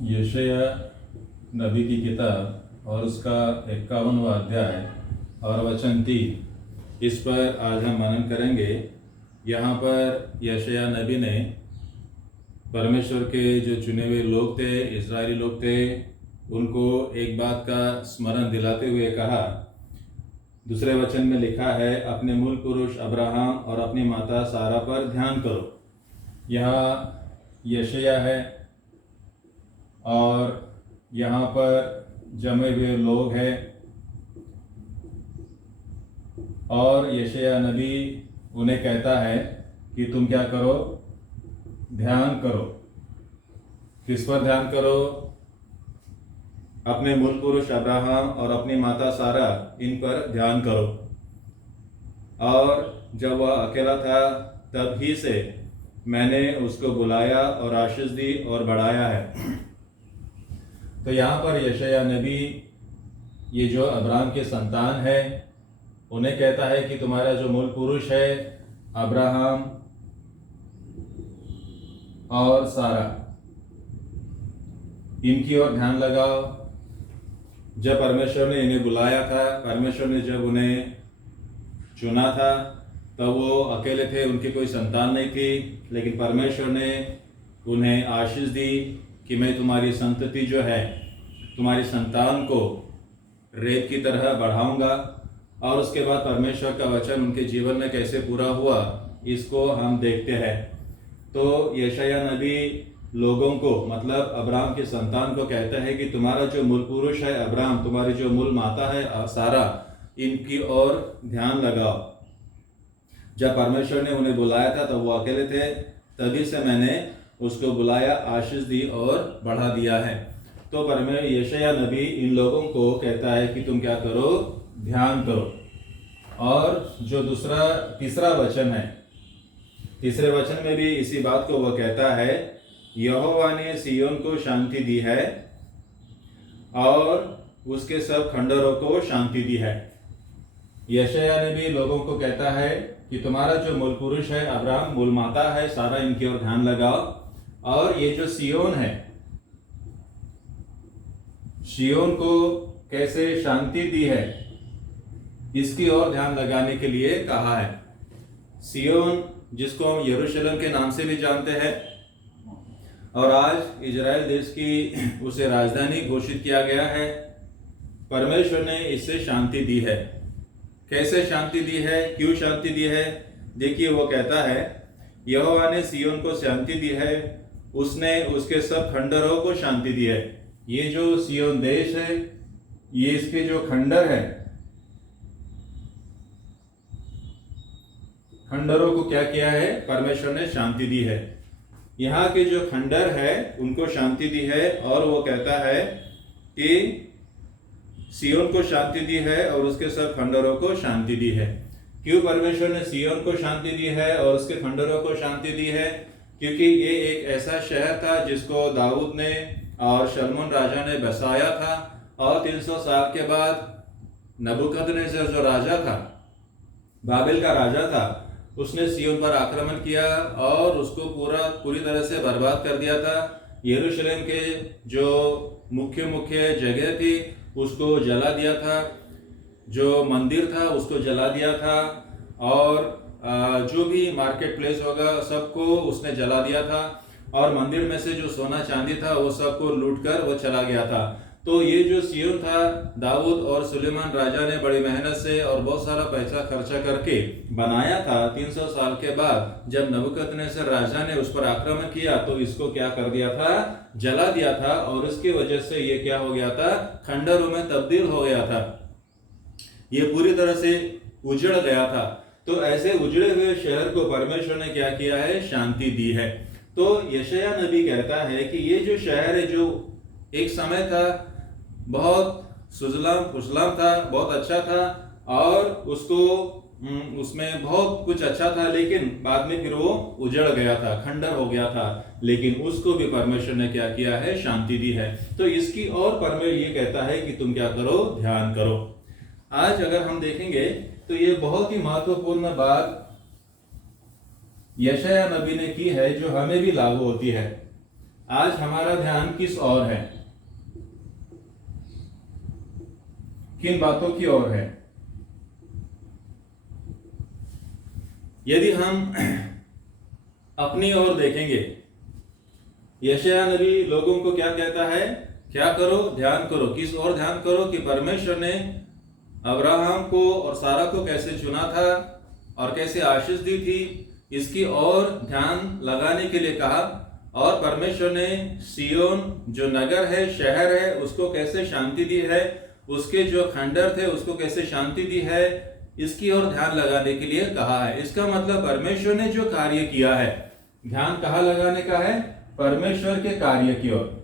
यशाया नबी की किताब और उसका 51वां अध्याय और वचन 3, इस पर आज हम मनन करेंगे। यहाँ पर यशाया नबी ने परमेश्वर के जो चुने हुए लोग थे, इजरायली लोग थे, उनको एक बात का स्मरण दिलाते हुए कहा। दूसरे वचन में लिखा है, अपने मूल पुरुष अब्राहम और अपनी माता सारा पर ध्यान करो। यहाँ यशाया है और यहाँ पर जमे हुए लोग हैं और यशाया नबी उन्हें कहता है कि तुम क्या करो, ध्यान करो। किस पर ध्यान करो? अपने मूल पुरुष अब्राहम और अपनी माता सारा, इन पर ध्यान करो। और जब वह अकेला था तब ही से मैंने उसको बुलाया और आशीष दी और बढ़ाया है। तो यहाँ पर यशाया नबी ये जो अब्राहम के संतान है उन्हें कहता है कि तुम्हारा जो मूल पुरुष है अब्राहम और सारा, इनकी ओर ध्यान लगाओ। जब परमेश्वर ने इन्हें बुलाया था, परमेश्वर ने जब उन्हें चुना था, तब वो अकेले थे, उनकी कोई संतान नहीं थी, लेकिन परमेश्वर ने उन्हें आशीष दी कि मैं तुम्हारी संतति जो है, तुम्हारी संतान को रेत की तरह बढ़ाऊंगा। और उसके बाद परमेश्वर का वचन उनके जीवन में कैसे पूरा हुआ, इसको हम देखते हैं। तो यशाया नबी लोगों को, मतलब अब्राहम के संतान को कहता है कि तुम्हारा जो मूल पुरुष है अब्राहम, तुम्हारी जो मूल माता है सारा, इनकी ओर ध्यान लगाओ। जब परमेश्वर ने उन्हें बुलाया था तब वो अकेले थे, तभी से मैंने उसको बुलाया, आशीष दी और बढ़ा दिया है। तो परमेश्वर यशाया नबी इन लोगों को कहता है कि तुम क्या करो, ध्यान करो। और जो तीसरा वचन है, तीसरे वचन में भी इसी बात को वो कहता है, यहोवा ने सिय्योन को शांति दी है और उसके सब खंडहरों को शांति दी है। यशाया ने भी लोगों को कहता है कि तुम्हारा जो मूल पुरुष है अब्राहम, मूल माता है सारा, इनकी ओर ध्यान लगाओ। और ये जो सिय्योन है, सिय्योन को कैसे शांति दी है, इसकी ओर ध्यान लगाने के लिए कहा है। सिय्योन जिसको हम यरूशलेम के नाम से भी जानते हैं और आज इजराइल देश की उसे राजधानी घोषित किया गया है। परमेश्वर ने इससे शांति दी है। कैसे शांति दी है, क्यों शांति दी है? देखिए, वो कहता है, यहोवा ने सिय्योन को शांति दी है, उसने उसके सब खंडहरों को शांति दी है। ये जो सिय्योन देश है, ये इसके जो खंडहर है, खंडहरों को क्या किया है? परमेश्वर ने शांति दी है। यहाँ के जो खंडहर है उनको शांति दी है। और वो कहता है कि सिय्योन को शांति दी है और उसके सब खंडहरों को शांति दी है। क्यों परमेश्वर ने सिय्योन को शांति दी है और उसके खंडहरों को शांति दी है? क्योंकि ये एक ऐसा शहर था जिसको दाऊद ने और शलोमोन राजा ने बसाया था। और 300 साल के बाद नबूकदनेस्सर जो राजा था, बाबिल का राजा था, उसने सिय्योन पर आक्रमण किया और उसको पूरी तरह से बर्बाद कर दिया था। यरूशलेम के जो मुख्य जगह थी उसको जला दिया था, जो मंदिर था उसको जला दिया था, और जो भी मार्केट प्लेस होगा सबको उसने जला दिया था। और मंदिर में से जो सोना चांदी था वो सबको लूट कर वो चला गया था। तो ये जो सिय्योन था, दाऊद और सुलेमान राजा ने बड़ी मेहनत से और बहुत सारा पैसा खर्चा करके बनाया था। 300 साल के बाद जब नबूकदनेस्सर राजा ने उस पर आक्रमण किया तो इसको क्या कर दिया था? जला दिया था। और उसकी वजह से ये क्या हो गया था? खंडहरों में तब्दील हो गया था। ये पूरी तरह से उजड़ गया था। तो ऐसे उजड़े हुए शहर को परमेश्वर ने क्या किया है? शांति दी है। तो यशाया नबी कहता है कि ये जो शहर है, जो एक समय था बहुत सुजलाम फुसलाम था, बहुत अच्छा था, और उसमें बहुत कुछ अच्छा था, लेकिन बाद में फिर वो उजड़ गया था, खंडर हो गया था। लेकिन उसको भी परमेश्वर ने क्या किया है? शांति दी है। तो इसकी और परमेश्वर ये कहता है कि तुम क्या करो? ध्यान करो। आज अगर हम देखेंगे तो ये बहुत ही महत्वपूर्ण बात यशाया नबी ने की है, जो हमें भी लागू होती है। आज हमारा ध्यान किस ओर है, किन बातों की ओर है? यदि हम अपनी ओर देखेंगे, यशायाह नबी लोगों को क्या कहता है? क्या करो? ध्यान करो। किस ओर ध्यान करो? कि परमेश्वर ने अब्राहम को और सारा को कैसे चुना था और कैसे आशीष दी थी, इसकी ओर ध्यान लगाने के लिए कहा। और परमेश्वर ने सियोन जो नगर है, शहर है, उसको कैसे शांति दी है, उसके जो खंडर थे उसको कैसे शांति दी है, इसकी ओर ध्यान लगाने के लिए कहा है। इसका मतलब परमेश्वर ने जो कार्य किया है, ध्यान कहाँ लगाने का है? परमेश्वर के कार्य की ओर।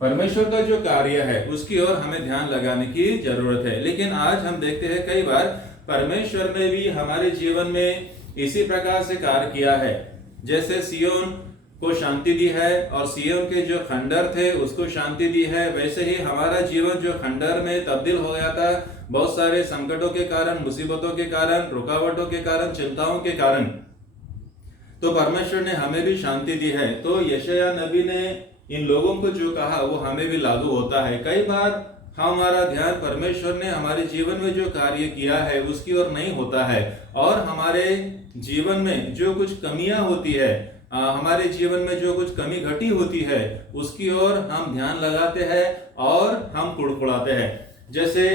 परमेश्वर का जो कार्य है उसकी ओर हमें ध्यान लगाने की जरूरत है। लेकिन आज हम देखते हैं कई बार परमेश्वर ने भी हमारे जीवन में इसी प्रकार से कार्य किया है। जैसे सियोन को शांति दी है और सियोन के जो खंडर थे उसको शांति दी है, वैसे ही हमारा जीवन जो खंडर में तब्दील हो गया था बहुत सारे संकटों के कारण, मुसीबतों के कारण, रुकावटों के कारण, चिंताओं के कारण, तो परमेश्वर ने हमें भी शांति दी है। तो यशायाह नबी ने इन लोगों को जो कहा वो हमें भी लागू होता है। कई बार हमारा ध्यान परमेश्वर ने हमारे जीवन में जो कार्य किया है उसकी ओर नहीं होता है, और हमारे जीवन में जो कुछ कमियां होती है, हमारे जीवन में जो कुछ कमी घटी होती है उसकी ओर हम ध्यान लगाते हैं और हम कुड़कुड़ाते हैं। जैसे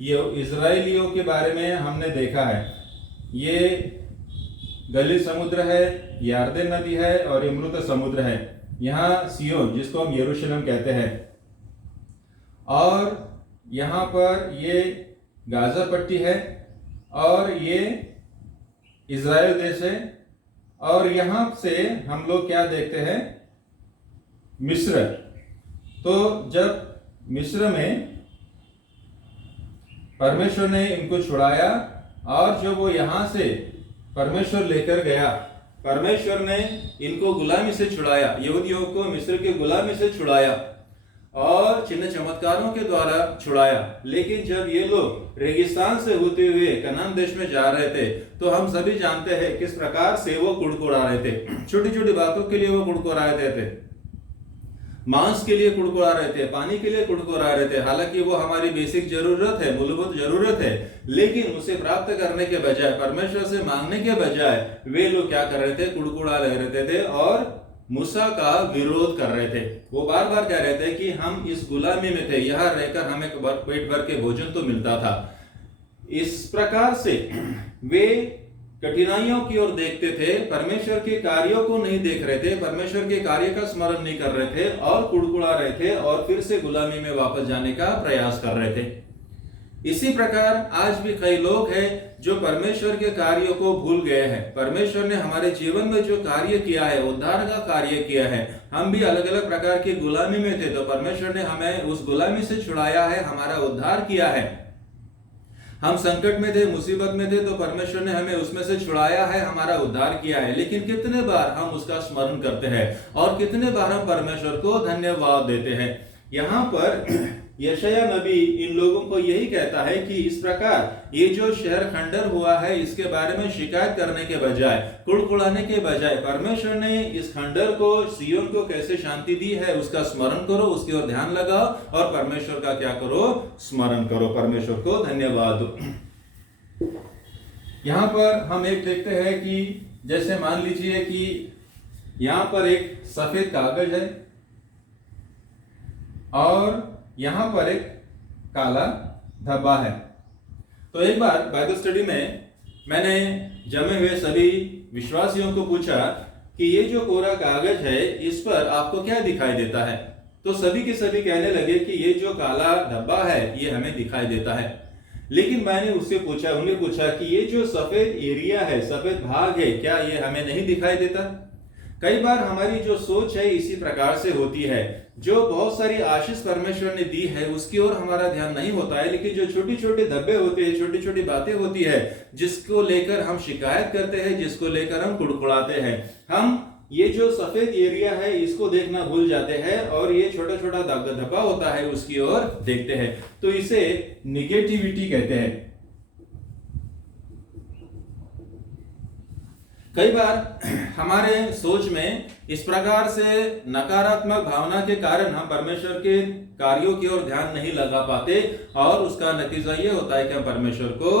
ये इजराइलियों के बारे में हमने देखा है, ये गलील समुद्र है, यरदन नदी है और ये मृत समुद्र है। यहाँ सियोन जिसको हम यरूशलेम कहते हैं, और यहाँ पर ये गाजा पट्टी है और ये इज़राइल देश है। और यहाँ से हम लोग क्या देखते हैं? मिस्र। तो जब मिस्र में परमेश्वर ने इनको छुड़ाया और जब वो यहाँ से परमेश्वर लेकर गया, परमेश्वर ने इनको गुलामी से छुड़ाया, यहूदियों को मिस्र की गुलामी से छुड़ाया और चिन्ह चमत्कारों के द्वारा छुड़ाया। लेकिन जब ये लोग रेगिस्तान से होते हुए कनान देश में जा रहे थे तो हम सभी जानते हैं किस प्रकार से वो कुड़कुड़ा रहे थे। छोटी छोटी बातों के लिए वो कुड़कुड़ा रहे थे, मांस के लिए कुड़कुड़ा रहे थे, पानी के लिए कुड़कुड़ा रहे थे। हालांकि वो हमारी बेसिक जरूरत है, मूलभूत जरूरत है, लेकिन उसे प्राप्त करने के बजाय, परमेश्वर से मांगने के बजाय वे लोग क्या कर रहे थे? कुड़कुड़ा रहते थे और मूसा का विरोध कर रहे थे। वो बार बार कह रहे थे कि हम इस गुलामी में थे, यहाँ रहकर हमें पेट भर के भोजन तो मिलता था। इस प्रकार से वे कठिनाइयों की ओर देखते थे, परमेश्वर के कार्यों को नहीं देख रहे थे, परमेश्वर के कार्य का स्मरण नहीं कर रहे थे और कुड़कुड़ा रहे थे और फिर से गुलामी में वापस जाने का प्रयास कर रहे थे। इसी प्रकार आज भी कई लोग हैं जो परमेश्वर के कार्यों को भूल गए हैं। परमेश्वर ने हमारे जीवन में जो कार्य किया है, उद्धार का कार्य किया है, हम भी अलग अलग प्रकार की गुलामी में थे तो परमेश्वर ने हमें उस गुलामी से छुड़ाया है, हमारा उद्धार किया है। हम संकट में थे, मुसीबत में थे तो परमेश्वर ने हमें उसमें से छुड़ाया है, हमारा उद्धार किया है। लेकिन कितने बार हम उसका स्मरण करते हैं और कितने बार हम परमेश्वर को धन्यवाद देते हैं। यहाँ पर यशायाह नबी इन लोगों को यही कहता है कि इस प्रकार ये जो शहर खंडर हुआ है इसके बारे में शिकायत करने के बजाय, कुड़कुड़ाने के बजाय, परमेश्वर ने इस खंडर को, सियोन को कैसे शांति दी है उसका स्मरण करो, उसकी ओर ध्यान लगाओ और परमेश्वर का क्या करो? स्मरण करो, परमेश्वर को धन्यवाद दो। यहाँ पर हम एक देखते हैं कि जैसे मान लीजिए कि यहाँ पर एक सफेद कागज है और यहां पर एक काला धब्बा है। तो एक बार बाइबल स्टडी में मैंने जमे हुए सभी विश्वासियों को पूछा कि ये जो कोरा कागज है इस पर आपको क्या दिखाई देता है? तो सभी के सभी कहने लगे कि ये जो काला धब्बा है ये हमें दिखाई देता है। लेकिन मैंने उन्हें पूछा कि ये जो सफेद एरिया है, सफेद भाग है, क्या ये हमें नहीं दिखाई देता? कई बार हमारी जो सोच है इसी प्रकार से होती है, जो बहुत सारी आशीष परमेश्वर ने दी है उसकी ओर हमारा ध्यान नहीं होता है, लेकिन जो छोटी छोटी धब्बे होते हैं, छोटी छोटी बातें होती है जिसको लेकर हम शिकायत करते हैं, जिसको लेकर हम कुड़कुड़ाते हैं, हम ये जो सफेद एरिया है इसको देखना भूल जाते हैं और ये छोटा छोटा धब्बा होता है उसकी ओर देखते हैं। तो इसे निगेटिविटी कहते हैं। कई बार हमारे सोच में इस प्रकार से नकारात्मक भावना के कारण हम परमेश्वर के कार्यों की ओर ध्यान नहीं लगा पाते और उसका नतीजा ये होता है कि हम परमेश्वर को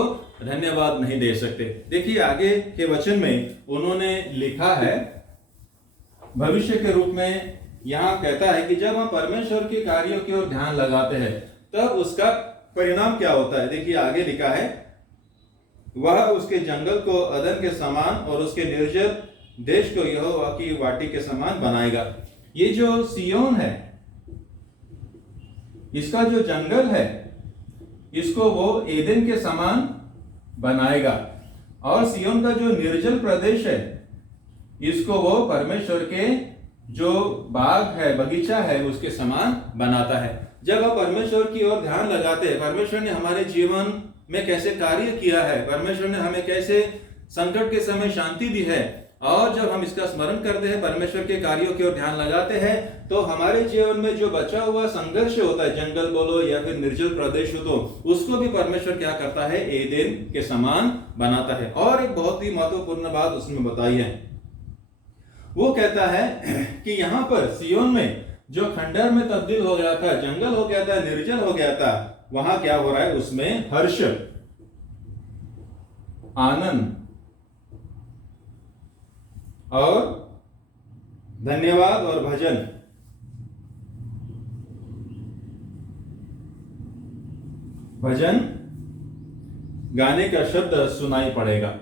धन्यवाद नहीं दे सकते। देखिए आगे के वचन में उन्होंने लिखा है भविष्य के रूप में, यहाँ कहता है कि जब हम परमेश्वर के कार्यों की ओर ध्यान लगाते हैं तब उसका परिणाम क्या होता है। देखिए आगे लिखा है, वह उसके जंगल को अदन के समान और उसके निर्जल देश को यहोवा की वाटी के समान बनाएगा। ये जो सियोन है, इसका जो जंगल है, इसको वो एदेन के समान बनाएगा और सियोन का जो निर्जल प्रदेश है, इसको वो परमेश्वर के जो बाग है, बगीचा है, उसके समान बनाता है। जब आप परमेश्वर की ओर ध्यान लगाते हैं, परमेश्वर ने हमारे जीवन में कैसे कार्य किया है, परमेश्वर ने हमें कैसे संकट के समय शांति दी है, और जब हम इसका स्मरण करते हैं, परमेश्वर के कार्यों की ओर ध्यान लगाते हैं, तो हमारे जीवन में जो बचा हुआ संघर्ष होता है, जंगल बोलो या फिर निर्जल प्रदेश हो, तो उसको भी परमेश्वर क्या करता है, एदेन के समान बनाता है। और एक बहुत ही महत्वपूर्ण बात उसमें बताई है, वो कहता है कि यहाँ पर सियोन में जो खंडहर में तब्दील हो गया था, जंगल हो गया था, निर्जल हो गया था, वहां क्या हो रहा है, उसमें हर्ष, आनंद और धन्यवाद और भजन गाने का शब्द सुनाई पड़ेगा।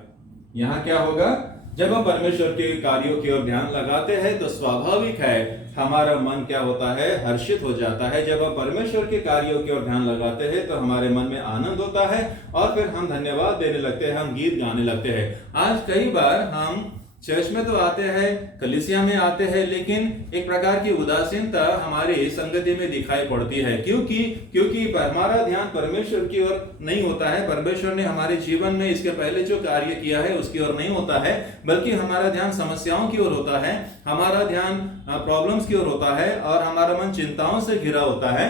यहां क्या होगा, जब हम परमेश्वर के कार्यों की ओर ध्यान लगाते हैं तो स्वाभाविक है हमारा मन क्या होता है, हर्षित हो जाता है। जब हम परमेश्वर के कार्यों की ओर ध्यान लगाते हैं तो हमारे मन में आनंद होता है और फिर हम धन्यवाद देने लगते हैं, हम गीत गाने लगते हैं। आज कई बार हम चर्च में तो आते हैं, कलीसिया में आते हैं, लेकिन एक प्रकार की उदासीनता हमारी संगति में दिखाई पड़ती है। क्योंकि हमारा ध्यान परमेश्वर की ओर नहीं होता है, परमेश्वर ने हमारे जीवन में इसके पहले जो कार्य किया है उसकी ओर नहीं होता है, बल्कि हमारा ध्यान समस्याओं की ओर होता है, हमारा ध्यान प्रॉब्लम्स की ओर होता है और हमारा मन चिंताओं से घिरा होता है।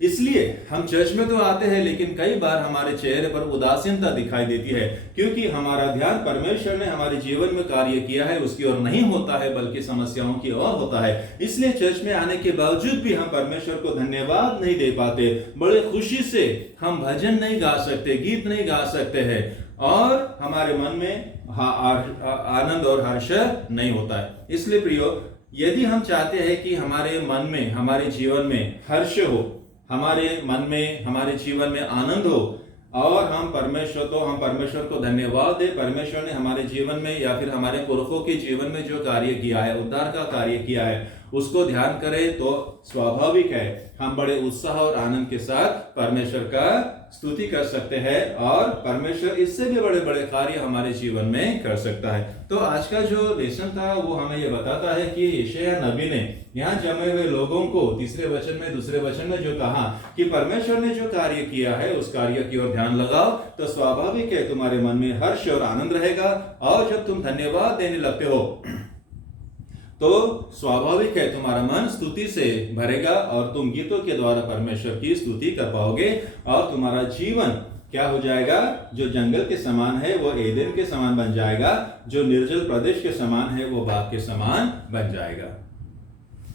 इसलिए हम चर्च में तो आते हैं, लेकिन कई बार हमारे चेहरे पर उदासीनता दिखाई देती है, क्योंकि हमारा ध्यान परमेश्वर ने हमारे जीवन में कार्य किया है उसकी ओर नहीं होता है, बल्कि समस्याओं की ओर होता है। इसलिए चर्च में आने के बावजूद भी हम परमेश्वर को धन्यवाद नहीं दे पाते, बड़े खुशी से हम भजन नहीं गा सकते, गीत नहीं गा सकते हैं और हमारे मन में आनंद और हर्ष नहीं होता है। इसलिए प्रियो, यदि हम चाहते हैं कि हमारे मन में, हमारे जीवन में हर्ष हो, हमारे मन में, हमारे जीवन में आनंद हो और हम परमेश्वर को धन्यवाद दे, परमेश्वर ने हमारे जीवन में या फिर हमारे पुरखों के जीवन में जो कार्य किया है, उद्धार का कार्य किया है, उसको ध्यान करें, तो स्वाभाविक है हम बड़े उत्साह और आनंद के साथ परमेश्वर का स्तुति कर सकते हैं और परमेश्वर इससे भी बड़े बड़े कार्य हमारे जीवन में कर सकता है। तो आज का जो लेसन था वो हमें ये बताता है कि यशायाह नबी ने यहाँ जमे हुए लोगों को तीसरे वचन में, दूसरे वचन में जो कहा कि परमेश्वर ने जो कार्य किया है उस कार्य की ओर ध्यान लगाओ, तो स्वाभाविक है तुम्हारे मन में हर्ष और आनंद रहेगा और जब तुम धन्यवाद देने लगते हो तो स्वाभाविक है तुम्हारा मन स्तुति से भरेगा और तुम गीतों के द्वारा परमेश्वर की स्तुति कर पाओगे और तुम्हारा जीवन क्या हो जाएगा, जो जंगल के समान है वो एदेन के समान बन जाएगा, जो निर्जल प्रदेश के समान है वो बाग के समान बन जाएगा।